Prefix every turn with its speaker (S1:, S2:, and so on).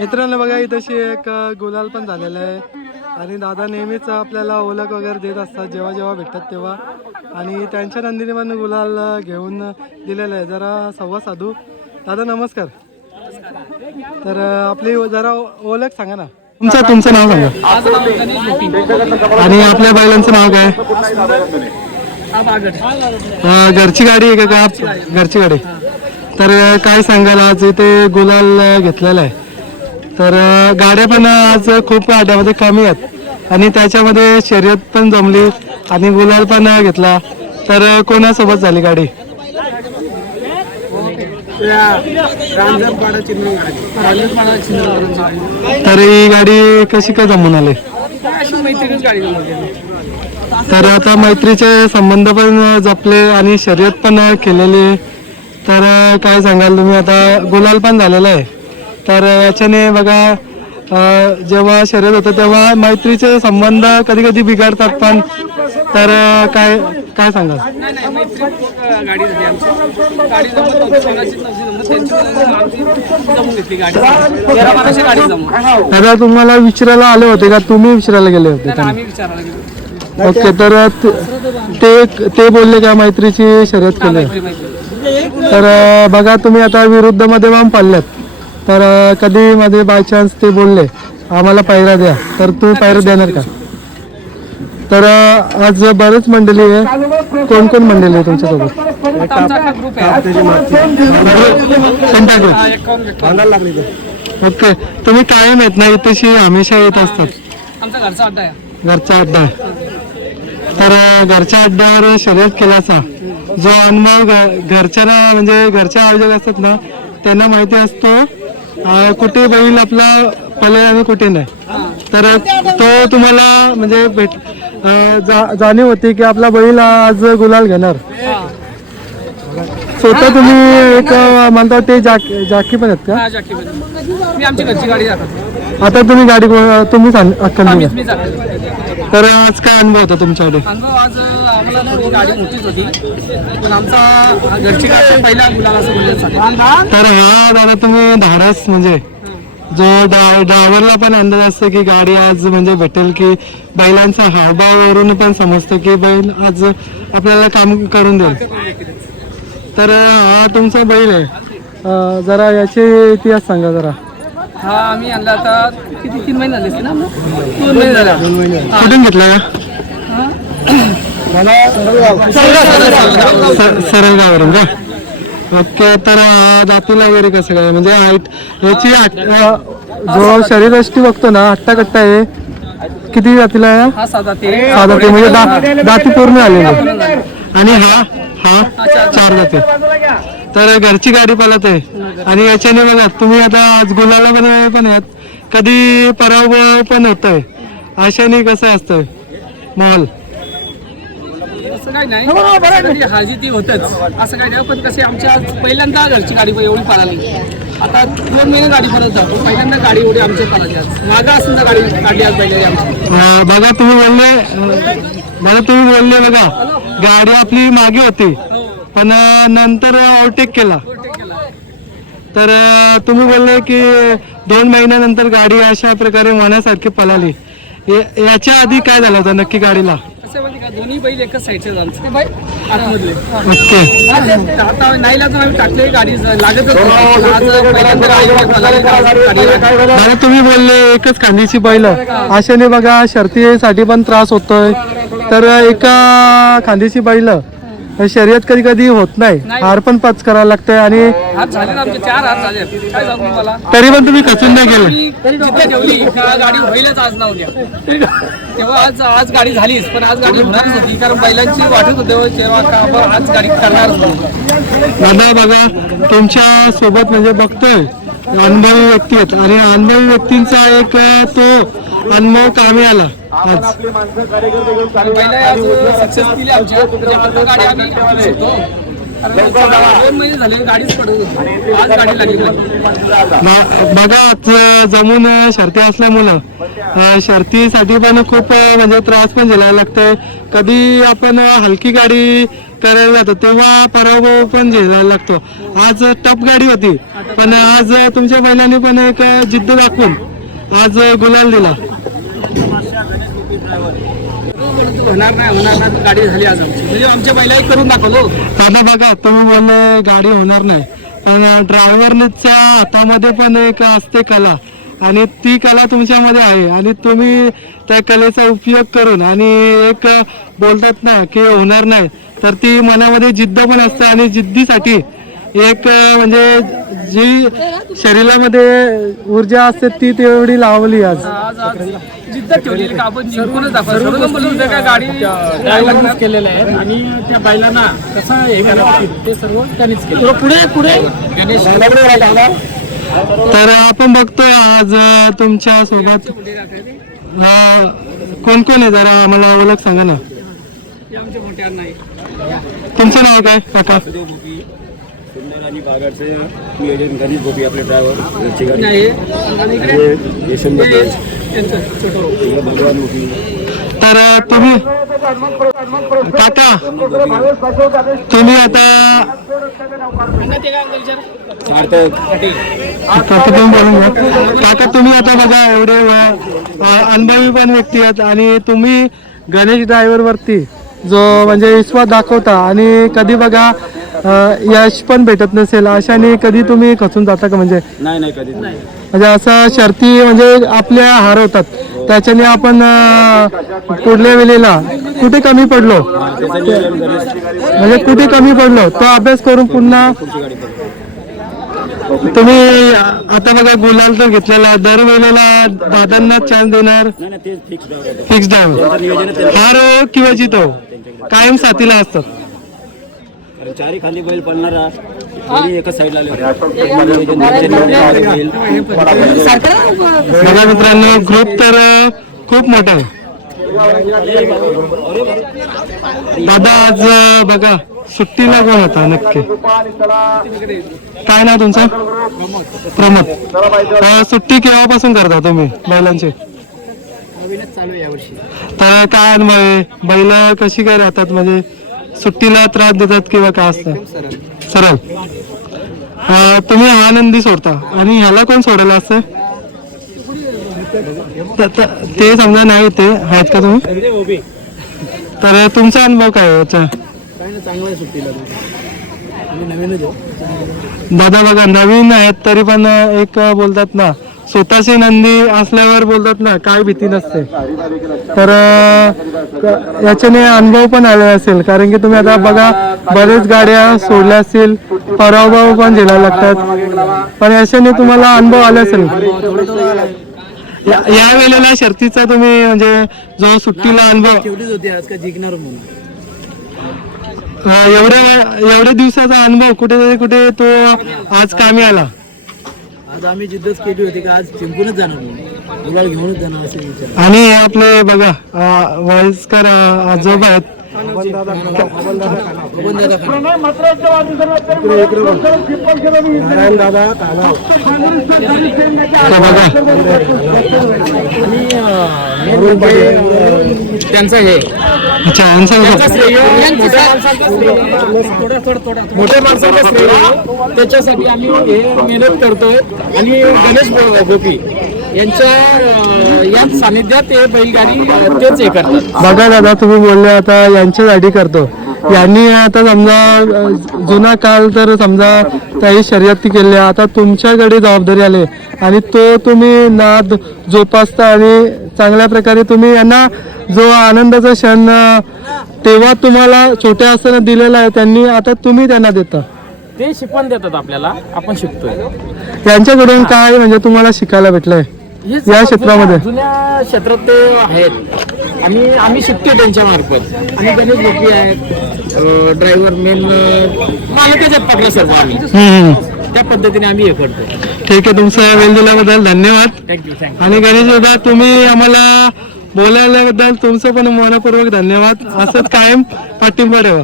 S1: मित्रांनो बघा इथंशी एक गुलाल पण झालेला आहे. आणि दादा नेहमीच आपल्याला ओळख वगैरे देत असतात जेव्हा जेव्हा भेटतात तेव्हा. आणि त्यांच्या नंदीने पण गुलाल घेऊन दिलेलं आहे. जरा सव्वा साधू. दादा नमस्कार. तर आपली जरा ओळख सांगा ना. तुमचं तुमचं नाव सांगा. आणि आपल्या बैलांचं नाव काय? घरची गाडी आहे का? घरची गाडी? तर काय सांगाल? आज इथे गुलाल घेतलेला आहे. तर गाड्या पण आज खूप आड्यामध्ये कमी आहेत. आणि त्याच्यामध्ये शर्यत पण जमली आणि गुलाल पण घेतला. तर कोणासोबत झाली गाडी? तर ही गाडी कशी काय जमून आली? तर आता मैत्रीचे संबंध पण जपले आणि शर्यत पण केलेली. आहे. तर काय सांगाल तुम्ही? आता गुलाल पण झालेला आहे. तर याच्याने बघा जेव्हा शर्यत होतं तेव्हा मैत्रीचे संबंध कधी कधी बिघडतात पण. तर काय काय
S2: सांगा
S1: दादा तुम्हाला विचारायला आले होते का? तुम्ही विचारायला गेले होते ओके तर ते- ते बोलले का मैत्रीची शर्यत केली? तर बघा तुम्ही आता विरुद्धमध्ये पण पाळल्यात. तर कधी मध्ये बाय चान्स ते बोलले आम्हाला पायरा द्या. तर तुम्ही पायरा देणार का? तर आज बरेच मंडळी आहे. कोण कोण मंडळी आहे तुमच्यासोबत. ओके. तुम्ही कायम येत ना इथेशी हमेशा येत असतात.
S2: आमचा घरचा अड्डा आहे.
S1: घरचा अड्डा आहे. तर घरच्या अड्ड्यावर शर्यत केल्याचा जो अनुभव घ- घरच्याला म्हणजे घरच्या आयोजक असतात ना त्यांना माहिती असतो कुठे बैल आपला पळेल आणि कुठे नाही. तर तो तुम्हाला म्हणजे भेट जा- जाणीव होती की आपला बैल आज गुलाल घेणार. स्वतः तुम्ही एक म्हणता ते जाक जाकी पण आहेत का?
S2: हा जॅकी मी आमची घरची गाडी दाखवतो
S1: आता तुम्ही गाडी को- तुम्ही सांग अक्कल
S2: हा, मी दाखवतो
S1: तर आज काय अनुभव होता तुमच्याकडे?
S2: अनुभव आज आम्हाला थोडी गाडी मोठीच होती. पण आमचा घरची गाडी पहिला गुलाल असं म्हणजे
S1: तर हा दादा तुम्ही धाडस म्हणजे जो ड्रायव्हरला पण अंदाज असतो की गाडी आज म्हणजे भेटेल की बैलांचा हावभावावरून पण समजतं की बैल आज आपल्याला काम करून देईल. तर हा तुमचा बैल आहे. अं, जरा याचे इतिहास सांगा जरा.
S2: हा आम्ही आणला आता किती तीन महिने झाले असतील ना? दोन महिने झाले.
S1: कुठून घेतला का स- सरळगाववरून का? ओके तर दातीला वगैरे कसं काय? म्हणजे हाईट याची आट- अं, जो शरीर बघतो ना हट्टा कट्टा आहे. किती जातीला आहे हा?
S2: हा साधा ते
S1: साधा ते म्हणजे दा- दाती पूर्ण आलेली. आणि हा हा चार जाते तर घरची गाडी पळत आहे आणि याच्याने बघा तुम्ही आता आज गुलाला पण पण आहेत. कधी पराभव पण होत आहे अशाने कसं असतं माहोल.
S2: असं काही नाही. हाजी ती होतच. असं काही नाही. पण कसे आमच्या आज पहिल्यांदा घरची गाडी एवढी पळाली आता दोन महिने गाडी पळत जातो पहिल्यांदा गाडी एवढी आमची पळाली आज. मागा तर गाडी काढली आज पहिली आमची
S1: बघा तुम्ही बोलले मला तुम्ही बोलले बघा गाडी आपली मागे होती. पण नंतर ओव्हरटेक केला. तर तुम्ही बोलले की दोन महिन्यानंतर गाडी अशा प्रकारे मनासारखी पळाली. याच्या आधी काय झालं होतं नक्की गाडीला?
S2: दोन्ही बैल एकच साईडचे आमचे आतमधले. आता आम्ही टाकले गाडी.
S1: मला तुम्ही बोलले एकच खांदीची बैल. अशाने बघा शर्तीसाठी पण त्रास होतोय. तर एका खांदीची बैल. शर्यत कधी कधी होत नाही. हार पण पाच करायला लागतंय आणि
S2: हात झाले ना आमचे चार हात झाले काय सांगू मला
S1: तरी पण तुम्ही खचून नाही गेले
S2: मी जिथे ठेवली तेव्हा गाडी होईलच आज ना उद्या तेव्हा आज आज गाडी झालीच पण आज गाडी होणारच होती. कारण बैलांची वाटत होते आपण आज गाडी करणारच नव्हतो
S1: दादा बघा तुमच्यासोबत म्हणजे बघतोय अनुभवी व्यक्ती आहेत. आणि अनुभवी व्यक्तींचा एक तो अनुभव कामी आला.
S2: आमच्या गाडी आम्ही शकतो झाले
S1: बघा जमून शर्ती असल्यामुळं शर्तीसाठी पण खूप म्हणजे त्रास पण झेलायला लागतंय. कधी आपण हलकी गाडी करायला जातो तेव्हा पराभव पण झेलायला लागतो. आज टप गाडी होती. पण आज तुमच्या बैलांनी पण एक जिद्द दाखवून आज गुलाल दिला.
S2: होणार नाही होणार नाही गाडी झाली आज आमची. म्हणजे आमच्या बैलाही करून दाखवलो
S1: दादा बघा तुम्ही बोलले गाडी होणार नाही. पण ड्रायव्हरच्या हातामध्ये पण एक असते कला. आणि ती कला तुमच्यामध्ये आहे. आणि तुम्ही त्या कलेचा उपयोग करून आणि एक बोलतात ना की होणार नाही तर ती मनामध्ये जिद्द पण असते. आणि जिद्दीसाठी एक म्हणजे जी शरीरामध्ये ऊर्जा असते ती तेवढी लावली आज.
S2: आज आज जिद्द ठेवली का? आपण जिंकूनच दाखवा. सर्व बोलून होते का? गाडी ड्रायव्हरच केलेलं आहे. आणि त्या बैलांना कसं हे करावं ते सर्व त्यांनीच केलं. पुढे पुढे.
S1: तर आपण बघतोय आज तुमच्यासोबत हा, कोण कोण आहे? जरा आम्हाला ओळख सांगा ना.
S2: हे
S1: तुमचं नाव काय? काका?
S3: आणि बागाडचं नियोजन गणेश गोपी आपले ड्रायव्हर भगवान गोपी
S1: तर तुम्ही काका तुम्ही आता
S3: सार्थक.
S1: काका तुम्ही बोलून घ्या. काका तुम्ही आता बघा एवढे अनुभवी पण व्यक्ती आहेत आणि तुम्ही गणेश ड्रायव्हर वरती जो म्हणजे विश्वास दाखवता आणि कधी बघा यश पण भेटत नसेल अशाने कधी तुम्ही खचून जाता का म्हणजे?
S3: नाही नाही कधीच नाही.
S1: म्हणजे असं शर्ती म्हणजे आपल्या हरवतात. त्याच्याने आपण पुढल्या वेळेला कुठे कमी पडलो? म्हणजे कुठे कमी पडलो? तो अभ्यास करून पुन्हा तुम्ही आता बघा गुलाल तर घेतलेला दर वेळेला दादांना चान्स देणार.
S3: फिक्स
S1: डाव हार किंवा जितो? कायम साथीला असतात
S3: चारी खाली बैल पडणारा साईडला.
S1: बघा मित्रांनो ग्रुप तर खूप मोठा दादा आज अ, सुट्टी सुट्टीला कोण होता नक्की. काय नाव तुमचं? प्रमोद. सुट्टी केव्हापासून करता तुम्ही बैलांची?
S2: नवीनच चालू आहे यावर्षी
S1: तर काय अनुभव आहे बैल कशी काय राहतात? म्हणजे सुट्टीला त्रास देतात किंवा काय असतं? सरळ. अं, तुम्ही हा नंदी सोडता. आणि ह्याला कोण सोडायला असतं? त- त- ते समजा नाही ते आहेत का तुम्ही? तर तुमचा अनुभव काय आहे याचा?
S2: चांगलं सुट्टीला
S1: दादा बघा नवीन आहेत तरी पण एक बोलतात ना स्वतःची नंदी असल्यावर बोलतात ना काय भीती नसते. तर याच्याने अनुभव पण आले असेल कारण की तुम्ही आता बघा बरेच गाड्या सोडल्या असतील पराभव पण झेलायला लागतात. पण याच्याने तुम्हाला अनुभव आले असेल. या वेळेला शर्तीचा तुम्ही म्हणजे जो सुट्टीला अनुभव
S2: होती आज का जिंकणार म्हणून.
S1: एवढ्या एवढ्या दिवसाचा अनुभव कुठे ना कुठे तो आज कामी आला.
S2: आज आम्ही जिद्दच केली होती का आज जिंकूनच जाणार घेऊनच जाणार असे विचार.
S1: आणि आपले बघा वयस्कर आजोबा आहेत.
S2: बबन दादा
S1: तर बघा
S2: त्यांचं हे
S1: अच्छा यांचा
S2: मोठ्या माणसाचं श्रेय त्याच्यासाठी आम्ही हे मेहनत करतोय. आणि गणेश गोपी यांच्या याच सानिध्यात ते बैलगाडी तेच हे करतात.
S1: बघा दादा तुम्ही बोलले आता यांच्यासाठी करतो. यांनी आता समजा जुना काळ तर समजा काही शर्यती केल्या आता तुमच्याकडे जबाबदारी आली. आणि तो तुम्ही नाद जोपासता आणि चांगल्या प्रकारे तुम्ही यांना जो आनंदाचा क्षण तेव्हा तुम्हाला छोट्या असताना दिलेला आहे त्यांनी आता तुम्ही त्यांना देता.
S2: ते शिकवण देतात आपल्याला आपण शिकतोय.
S1: यांच्याकडून काय म्हणजे तुम्हाला शिकायला भेटलंय?
S2: हेच
S1: या क्षेत्रामध्ये?
S2: जुन्या क्षेत्रात ते आहेत. आणि आम्ही शिकतो त्यांच्या मार्फत. आणि गणेश गोपी आहेत. ड्रायव्हर मेन मालकच आहेत पकडलं सर्व आम्ही.
S1: हम्म.
S2: त्या पद्धतीने आम्ही हे करतो
S1: ठीक आहे तुमचा वेळ दिल्याबद्दल धन्यवाद
S2: थँक्यू थँक्यू
S1: आणि गणेश दादा तुम्ही आम्हाला बोलायल्याबद्दल तुमचं पण मनपूर्वक धन्यवाद. असंच कायम पाठिंबा ठेवा.